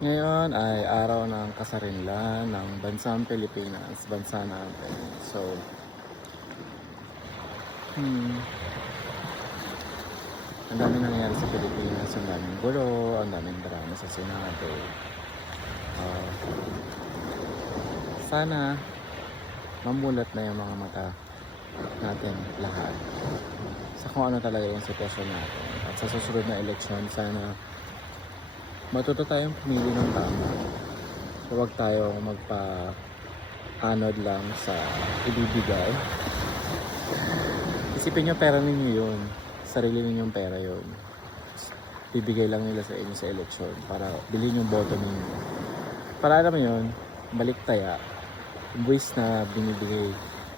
Ngayon ay araw ng kasarinlan ng bansang Pilipinas, bansa natin. So, hmm, ang daming nangyayari sa Pilipinas, ang daming gulo, ang daming drama sa Senado. Ah, sana mamulat na yung mga mata natin lahat sa kung ano talaga yung sitwasyon natin. At sa susunod na eleksyon, sana matuto tayong pumili ng tama. Huwag tayong magpa-anod lang sa ibibigay. Isipin nyo, pera ninyo yun. Sarili ninyong pera yun. Bibigay lang nila sa inyo sa eleksyon para bilhin yung boto ninyo. Para alam mo yun, balik taya. Yung buwis na binibigay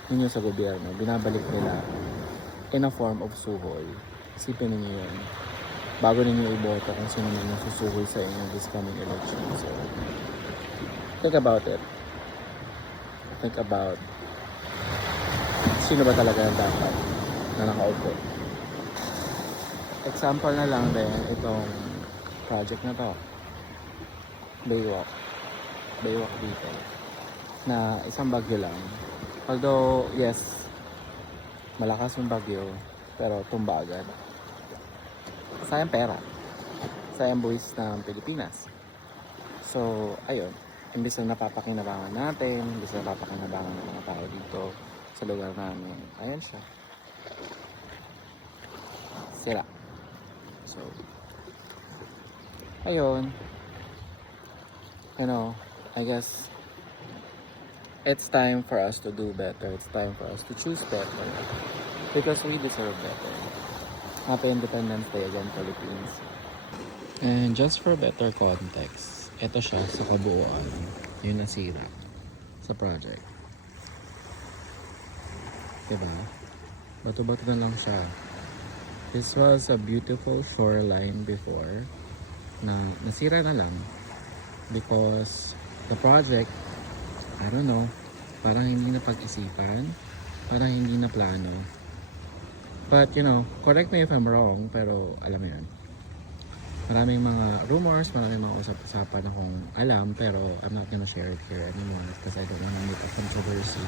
ninyo sa gobyerno, binabalik nila in a form of suhol. Isipin ninyo yun. Bago ninyo iboto kung sino man yung susuhol sa inyo this coming election. So, think about it. Think about sino ba talaga ang dapat na nakaupo. Example na lang din itong project na to, Baywalk dito, na isang bagyo lang. Although yes, malakas yung bagyo, pero tumba agad. Sayang pera, sayang buwis ng Pilipinas. So ayun, imbis na napapakinabangan natin, imbis na napapakinabangan ng mga tao dito sa lugar namin, ayan siya, sira. So ayun, I guess it's time for us to do better. It's time for us to choose better because we deserve better. Happy Independence Day again, Philippines. And just for better context, ito siya sa kabuuan, yung nasira sa project. Diba? Bato-bato na lang siya. This was a beautiful shoreline before na nasira na lang because the project, I don't know, parang hindi na pag-isipan, parang hindi na plano. But correct me if I'm wrong, pero alam mo yan, maraming mga rumors, maraming mga usap-usapan akong alam, pero I'm not gonna share it here anymore because I don't wanna make a controversy.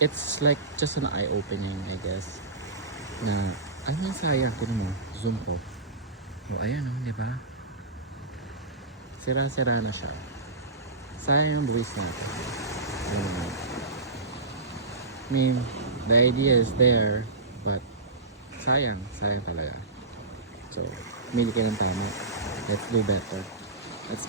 It's like just an eye-opening, I guess, na ay nga sayang, tinan mo, zoom ko. O ayan di ba? Sira-sira na siya. Sayang yung buwis natin. I mean, the idea is there, but sayang talaga. So, pumili kayo ng tama. Let's do better. Let's